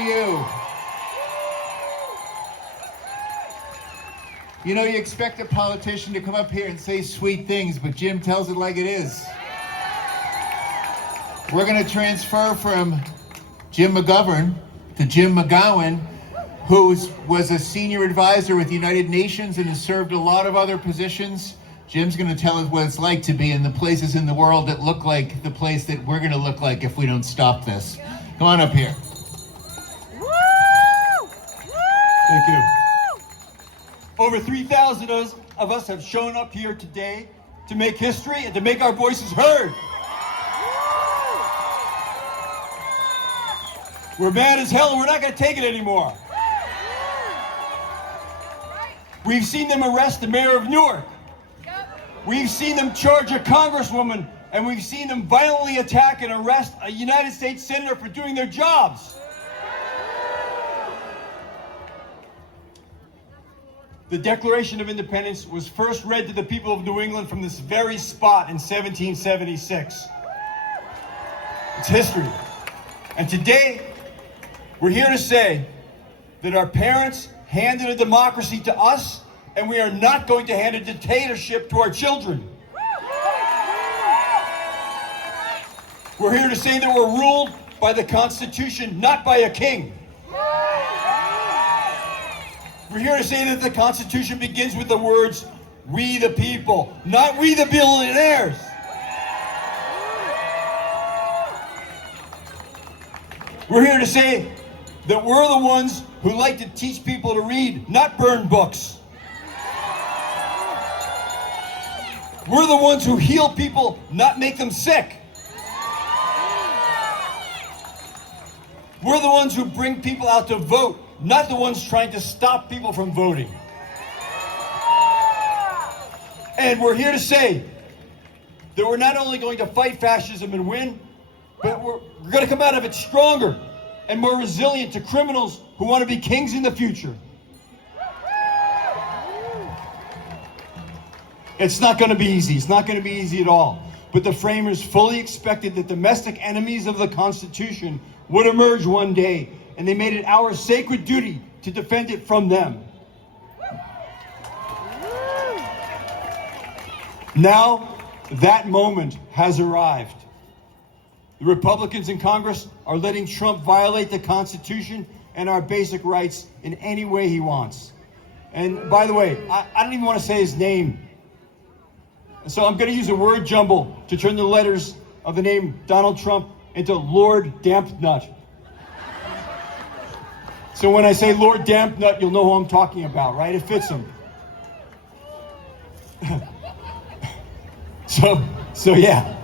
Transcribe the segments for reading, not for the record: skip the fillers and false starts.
you. You know, you expect a politician to come up here and say sweet things, but Jim tells it like it is. We're going to transfer from Jim McGovern to Jim McGowan, who was a senior advisor with the United Nations and has served a lot of other positions. Jim's going to tell us what it's like to be in the places in the world that look like the place that we're going to look like if we don't stop this. Come on up here. Thank you. Over 3,000 of us have shown up here today to make history and to make our voices heard. We're mad as hell and we're not going to take it anymore. We've seen them arrest the mayor of Newark. We've seen them charge a congresswoman, and we've seen them violently attack and arrest a United States senator for doing their jobs. The Declaration of Independence was first read to the people of New England from this very spot in 1776. It's history. And today, we're here to say that our parents handed a democracy to us, and we are not going to hand a dictatorship to our children. We're here to say that we're ruled by the Constitution, not by a king. We're here to say that the Constitution begins with the words, "We the people," not "we the billionaires." We're here to say that we're the ones who like to teach people to read, not burn books. We're the ones who heal people, not make them sick. We're the ones who bring people out to vote, not the ones trying to stop people from voting. And we're here to say that we're not only going to fight fascism and win, but we're going to come out of it stronger and more resilient to criminals who want to be kings in the future. It's not going to be easy. It's not going to be easy at all. But the framers fully expected that domestic enemies of the Constitution would emerge one day, and they made it our sacred duty to defend it from them. Now, that moment has arrived. The Republicans in Congress are letting Trump violate the Constitution and our basic rights in any way he wants. And by the way, I don't even want to say his name. So I'm going to use a word jumble to turn the letters of the name Donald Trump into Lord Dampnut. So when I say Lord Dampnut, you'll know who I'm talking about, right? It fits him. So yeah.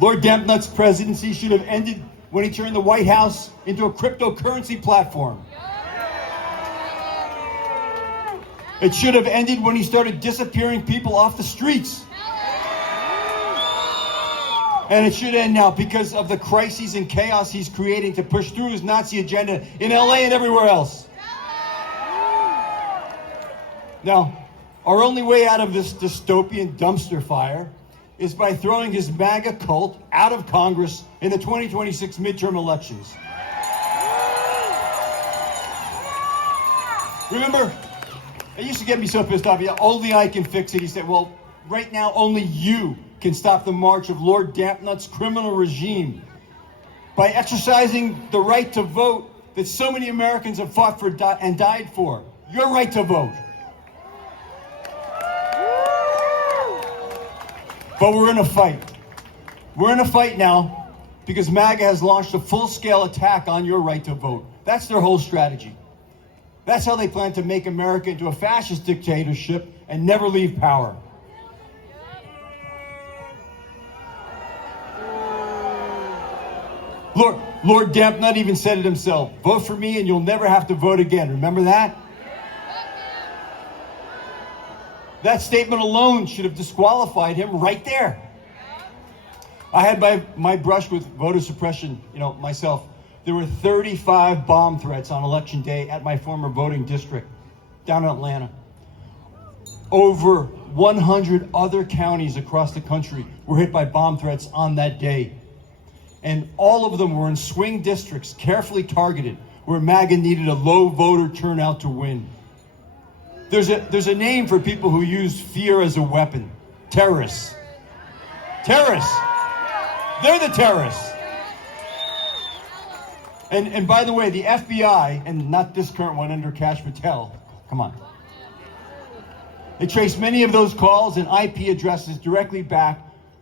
Lord Dampnut's presidency should have ended when he turned the White House into a cryptocurrency platform. It should have ended when he started disappearing people off the streets. And it should end now because of the crises and chaos he's creating to push through his Nazi agenda in LA and everywhere else. Now, our only way out of this dystopian dumpster fire is by throwing his MAGA cult out of Congress in the 2026 midterm elections. Remember, it used to get me so pissed off. Yeah, only I can fix it. He said, well, right now only you can stop the march of Lord Dampnut's criminal regime by exercising the right to vote that so many Americans have fought for and died for. Your right to vote. But we're in a fight. We're in a fight now because MAGA has launched a full-scale attack on your right to vote. That's their whole strategy. That's how they plan to make America into a fascist dictatorship and never leave power. Lord Dampnut even said it himself. Vote for me and you'll never have to vote again. Remember that? That statement alone should have disqualified him right there. I had my brush with voter suppression, myself. There were 35 bomb threats on election day at my former voting district down in Atlanta. Over 100 other counties across the country were hit by bomb threats on that day. and all of them were in swing districts, carefully targeted, where MAGA needed a low voter turnout to win. There's a name for people who use fear as a weapon: terrorists. Terrorists. They're the terrorists. And by the way, the FBI, and not this current one under Kash Patel, come on. They traced many of those calls and IP addresses directly back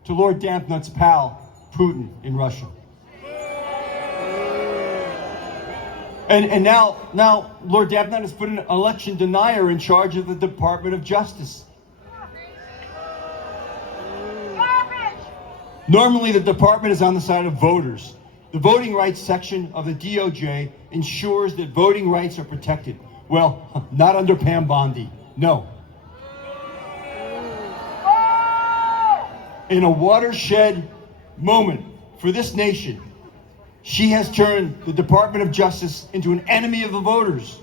to Lord Dampnut's pal, Putin, in Russia. And now Lord Dampnut has put an election denier in charge of the Department of Justice. Normally, the department is on the side of voters. The voting rights section of the DOJ ensures that voting rights are protected. Well, not under Pam Bondi, no. In a watershed moment for this nation, she has turned the Department of Justice into an enemy of the voters.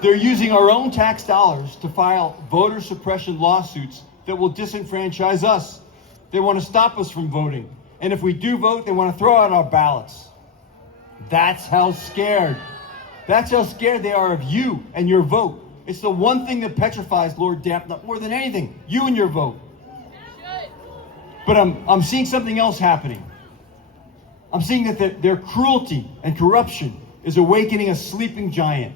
They're using our own tax dollars to file voter suppression lawsuits that will disenfranchise us. They want to stop us from voting. And if we do vote, they want to throw out our ballots. That's how scared they are of you and your vote. It's the one thing that petrifies Lord Dampnut more than anything, you and your vote. But I'm seeing something else happening. I'm seeing that their cruelty and corruption is awakening a sleeping giant.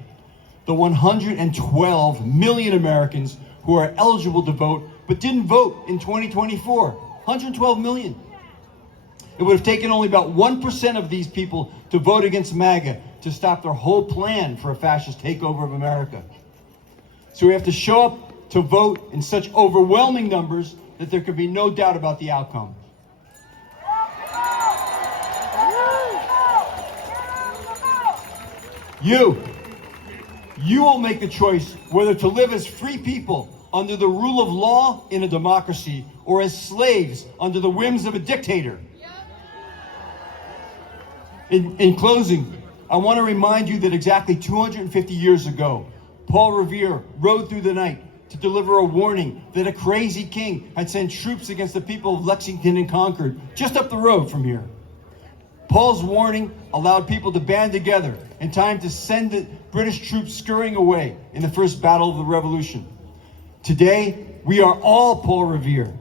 The 112 million Americans who are eligible to vote but didn't vote in 2024. 112 million. It would have taken only about 1% of these people to vote against MAGA to stop their whole plan for a fascist takeover of America. So we have to show up to vote in such overwhelming numbers that there could be no doubt about the outcome. You will make the choice whether to live as free people under the rule of law in a democracy or as slaves under the whims of a dictator. In closing, I want to remind you that exactly 250 years ago, Paul Revere rode through the night to deliver a warning that a crazy king had sent troops against the people of Lexington and Concord, just up the road from here. Paul's warning allowed people to band together in time to send the British troops scurrying away in the first battle of the Revolution. Today, we are all Paul Revere.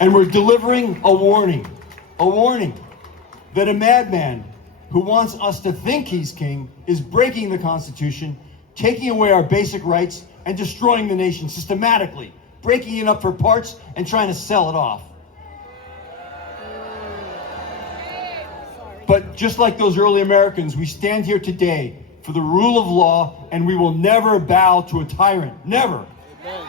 And we're delivering a warning that a madman who wants us to think he's king is breaking the Constitution, taking away our basic rights, and destroying the nation systematically, breaking it up for parts and trying to sell it off. But just like those early Americans, we stand here today for the rule of law, and we will never bow to a tyrant. Never. Amen.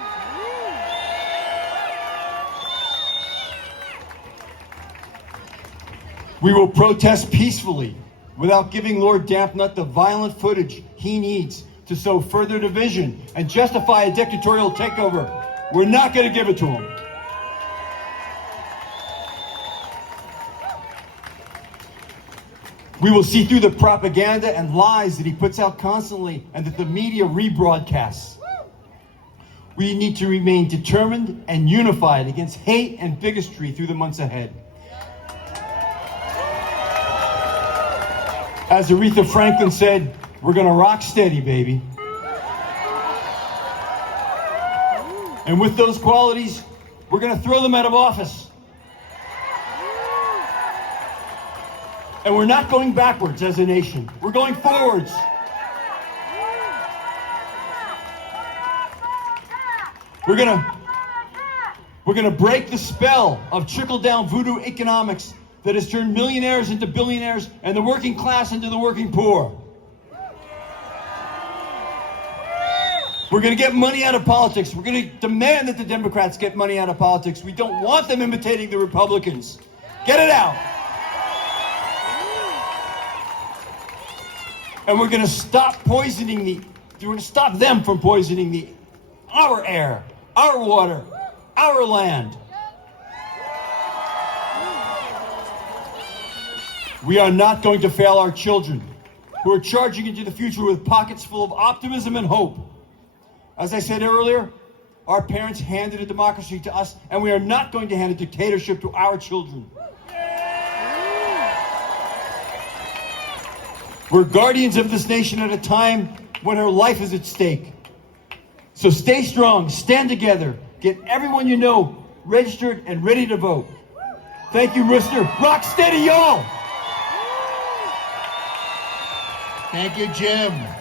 We will protest peacefully without giving Lord Dampnut the violent footage he needs to sow further division and justify a dictatorial takeover. We're not going to give it to him. We will see through the propaganda and lies that he puts out constantly and that the media rebroadcasts. We need to remain determined and unified against hate and bigotry through the months ahead. As Aretha Franklin said, we're going to rock steady, baby. And with those qualities, we're going to throw them out of office. And we're not going backwards as a nation. We're going forwards. We're going to break the spell of trickle-down voodoo economics that has turned millionaires into billionaires and the working class into the working poor. We're going to get money out of politics. We're going to demand that the Democrats get money out of politics. We don't want them imitating the Republicans. Get it out. And we're going to stop them from poisoning our air, our water, our land. We are not going to fail our children, who are charging into the future with pockets full of optimism and hope. As I said earlier, our parents handed a democracy to us, and we are not going to hand a dictatorship to our children. We're guardians of this nation at a time when our life is at stake. So stay strong, stand together, get everyone you know registered and ready to vote. Thank you, Worcester. Rock steady, y'all! Thank you, Jim.